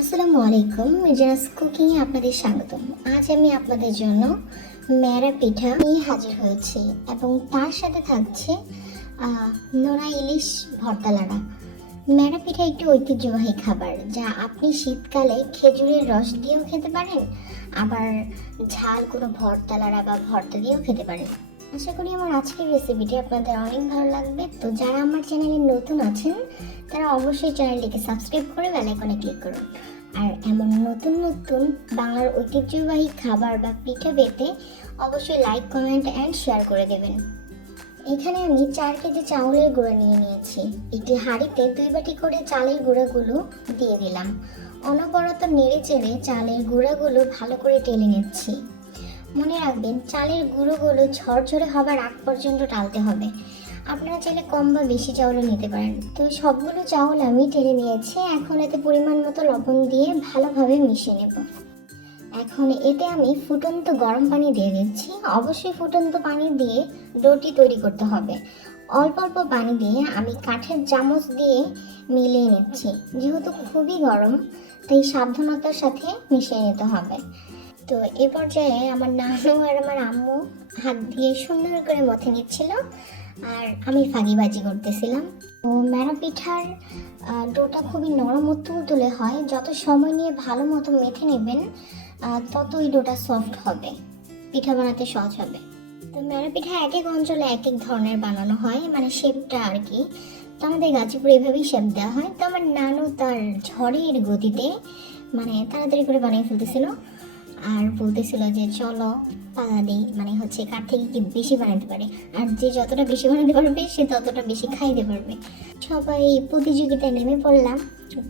আসসালামু আলাইকুম, মিজাজ কুকিং এ আপনাদের স্বাগতম। আজ আমি আপনাদের জন্য মেরা পিঠা নিয়ে হাজির হয়েছি এবং তার সাথে থাকছে নোনা ইলিশ ভর্তা লাড়া। মেরা পিঠা একটি ঐতিহ্যবাহী খাবার যা আপনি শীতকালে খেজুরের রস দিয়েও খেতে পারেন, আবার ঝাল কোনো ভর্তা লাড়া বা ভর্তা দিয়েও খেতে পারেন। আশা করি আমার আজকের রেসিপিটি আপনাদের অনেক ভালো লাগবে। তো যারা আমার চ্যানেলে নতুন আছেন তারা অবশ্যই চ্যানেলটিকে সাবস্ক্রাইব করে বেল আইকনে ক্লিক করুন। আর এমন নতুন নতুন বাংলার ঐতিহ্যবাহী খাবার বা পিঠা পেতে অবশ্যই লাইক, কমেন্ট অ্যান্ড শেয়ার করে দেবেন। এখানে আমি 4 কেজি চাউলের গুঁড়া নিয়ে নিয়েছি। একটি হাঁড়িতে 2 বাটি করে চালের গুঁড়াগুলো দিয়ে দিলাম। অনবরত নেড়ে চেড়ে চালের গুঁড়াগুলো ভালো করে টেলে নিচ্ছি। মনে রাখবেন, চালের গুঁড়োগুলো ঝরঝরে হবার আগ পর্যন্ত টালতে হবে। আপনারা চাইলে কম বা বেশি চাউলও নিতে পারেন। তো সবগুলো চাউল আমি টেলে নিয়েছি। এখন এতে পরিমাণ মতো লবণ দিয়ে ভালোভাবে মিশিয়ে নেব। এখন এতে আমি ফুটন্ত গরম পানি দিয়ে দিচ্ছি। অবশ্যই ফুটন্ত পানি দিয়ে ডোটি তৈরি করতে হবে। অল্প অল্প পানি দিয়ে আমি কাঠের চামচ দিয়ে মিলিয়ে নিচ্ছি। যেহেতু খুবই গরম, তাই সাবধানতার সাথে মিশিয়ে নিতে হবে। তো এ পর্যায়ে আমার নানু আর আমার আম্মু হাত দিয়ে সুন্দর করে মথে নিচ্ছিল আর আমি ফাঁকিবাজি করতেছিলাম। তো মেরা পিঠার ডোটা খুবই নরম ও তুলতুলে হয়। যত সময় নিয়ে ভালো মতো মেখে নেবেন ততই ডোটা সফট হবে, পিঠা বানাতে সহজ হবে। তো মেরা পিঠা এক এক অঞ্চলে এক এক ধরনের বানানো হয়, মানে শেপটা আর কি। তো আমাদের গাজীপুরে এভাবেই শেপ দেওয়া হয়। তো আমার নানু তার ঝড়ের গতিতে মানে তাড়াতাড়ি করে বানিয়ে ফেলতেছিল আর বলতেছিল যে চলো পালা দিই, মানে হচ্ছে কার থেকে কি বেশি বানাতে পারে, আর যে যতটা বেশি বানাতে পারবে সে ততটা বেশি খাইতে পারবে। সবাই প্রতিযোগিতায় নেমে পড়লাম।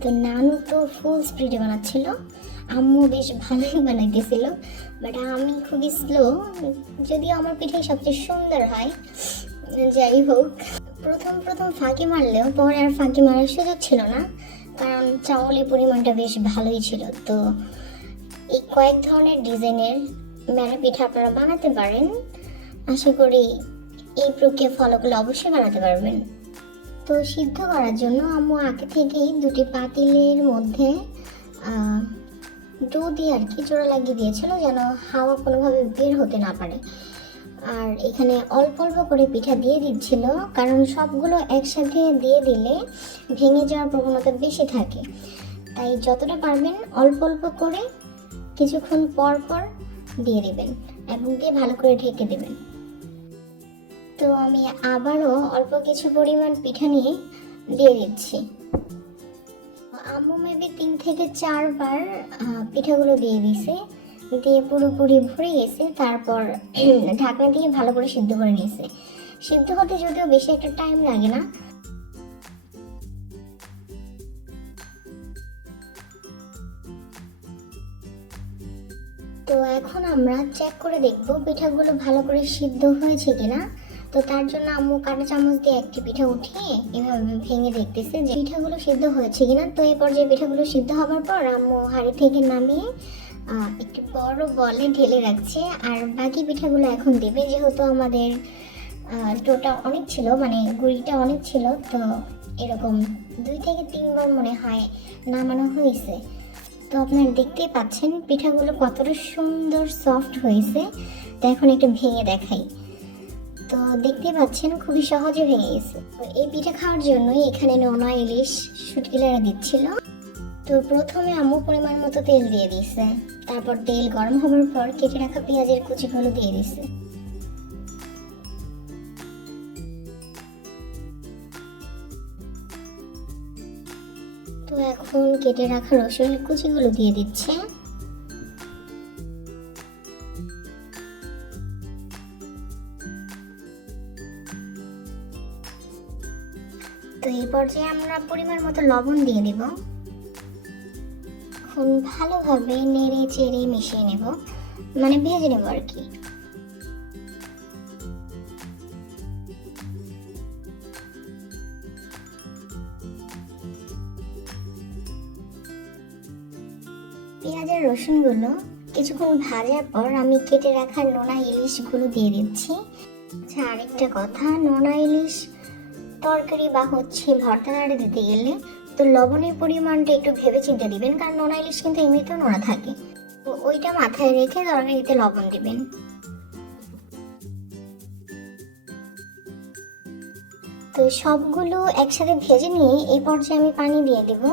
তো নানু তো ফুল স্পিডে বানাচ্ছিল, আম্মু বেশ ভালোই বানাইতেছিল, বাট আমি খুবই স্লো। যদিও আমার পিঠাই সবচেয়ে সুন্দর হয়। যাই হোক, প্রথম ফাঁকি মারলেও পরে আর ফাঁকি মারার সুযোগ ছিল না, কারণ চাউলের পরিমাণটা বেশ ভালোই ছিল। তো এই কয়েক ধরনের ডিজাইনের মেরা পিঠা আপনারা বানাতে পারেন। আশা করি এই প্রক্রিয়া ফলো করলে অবশ্যই বানাতে পারবেন। তো সিদ্ধ করার জন্য আম্মু আগে থেকেই 2টি পাতিলের মধ্যে ডো দিয়ে আর কি জোড়া লাগিয়ে দিয়েছিল, যেন হাওয়া কোনোভাবে বের হতে না পারে। আর এখানে অল্প অল্প করে পিঠা দিয়ে দিচ্ছিল, কারণ সবগুলো একসাথে দিয়ে দিলে ভেঙে যাওয়ার প্রবণতা বেশি থাকে। তাই যতটা পারবেন অল্প অল্প করে কিছুক্ষণ পর পর দিয়ে দিবেন এবং দিয়ে ভালো করে ঢেকে দেবেন। তো আমি আবারও অল্প কিছু পরিমাণ পিঠা নিয়ে দিয়ে দিচ্ছি। আম্মু মেবি 3 থেকে 4 বার পিঠাগুলো দিয়ে দিছে, দিয়ে পুরোপুরি ভরে গেছে। তারপর ঢাকনা দিয়ে ভালো করে সিদ্ধ করে নিয়েছে। সিদ্ধ হতে যদিও বেশি একটা টাইম লাগে না। তো এখন আমরা চেক করে দেখব পিঠাগুলো ভালো করে সিদ্ধ হয়েছে কিনা। তো তার জন্য আম্মু কাঁটা চামচ দিয়ে একটি পিঠা উঠিয়ে এভাবে ভেঙে দেখতেছে যে পিঠাগুলো সিদ্ধ হয়েছে কিনা। তো এই পর্যায়ে পিঠাগুলো সিদ্ধ হওয়ার পর আম্মু হাঁড়ি থেকে নামিয়ে একটি বড় বলে ঢেলে রাখছে। আর বাকি পিঠাগুলো এখন দেবে, যেহেতু আমাদের ডোটা অনেক ছিল, মানে গুঁড়িটা অনেক ছিল। তো এরকম 2 থেকে 3 বার মনে হয় নামানো হয়েছে। তো আপনারা দেখতেই পাচ্ছেন পিঠাগুলো কতটা সুন্দর সফট হয়েছে। তো এখন একটু ভেঙে দেখাই। তো দেখতেই পাচ্ছেন খুবই সহজে ভেঙে গেছে। তো এই পিঠা খাওয়ার জন্যই এখানে নোনা ইলিশ শুটকি লাড়া দিচ্ছিল। তো প্রথমে আম্মু পরিমাণ মতো তেল দিয়ে দিয়েছে। তারপর তেল গরম হবার পর কেটে রাখা পেঁয়াজের কুচিগুলো দিয়ে দিয়েছে। তো এখন কেটে রাখা রসুন কুচিগুলো দিয়ে দিচ্ছে। তো এই পর্যায়ে আমরা পরিমাণ মতো লবণ দিয়ে দেব। এখন ভালোভাবে নেড়ে চেড়ে মিশিয়ে নেব, মানে ভেজে নেব আর কি। পেঁয়াজ আর রসুনগুলো কিছুক্ষণ ভাজার পর আমি কেটে রাখা নোনা ইলিশগুলো দিয়ে দিচ্ছি। আচ্ছা, আরেকটা কথা, নোনা ইলিশ তরকারি বা হচ্ছে ভর্তা নাড়ে দিতে গেলে তো তো লবণের পরিমাণটা একটু ভেবে চিন্তে দিবেন, কারণ নোনা ইলিশ কিন্তু এমনিতেও নোনা থাকে, তো ওইটা মাথায় রেখে তরকারিতে লবণ দিবেন। তো সবগুলো একসাথে ভেজে নিয়ে এই পর্যায়ে আমি পানি দিয়ে দেব।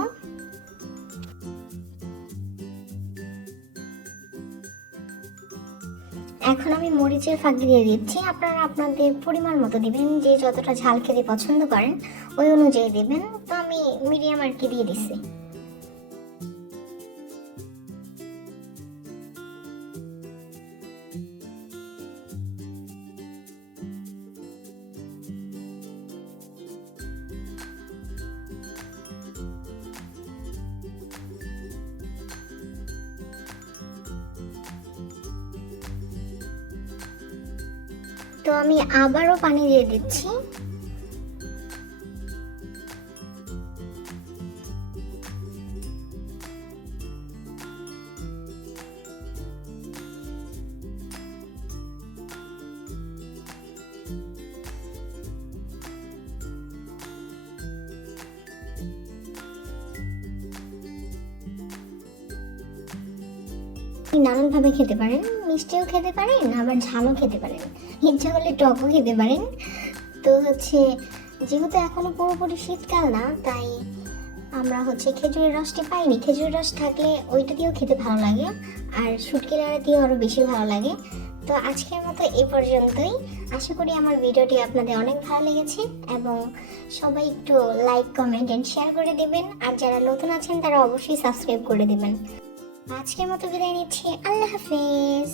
এখন আমি মরিচের ফাঁকি দিয়ে দিচ্ছি, আপনারা আপনাদের পরিমাণ মতো দিবেন, যে যতটা ঝাল খেতে পছন্দ করেন ওই অনুযায়ী দিবেন। তো আমি মিডিয়াম আর কি দিয়ে দিচ্ছি। তো আমি আবারও পানি দিয়ে দিচ্ছি। নানানভাবে খেতে পারেন, মিষ্টিও খেতে পারেন, আবার ঝালও খেতে পারেন, ইচ্ছা করলে টকও খেতে পারেন। তো যেহেতু এখনো পুরোপুরি শীতকাল না, তাই আমরা খেজুরের রসটি পাইনি। খেজুরের রস থাকলে ওইটা দিয়েও খেতে ভালো লাগে, আর শুটকি লাড়া দিয়েও আরও বেশি ভালো লাগে। তো আজকের মতো এই পর্যন্তই। আশা করি আমার ভিডিওটি আপনাদের অনেক ভালো লেগেছে, এবং সবাই একটু লাইক, কমেন্ট এন্ড শেয়ার করে দেবেন। আর যারা নতুন আছেন তারা অবশ্যই সাবস্ক্রাইব করে দেবেন। আজকের মতো বিদায় নিচ্ছি, আল্লাহ হাফেজ।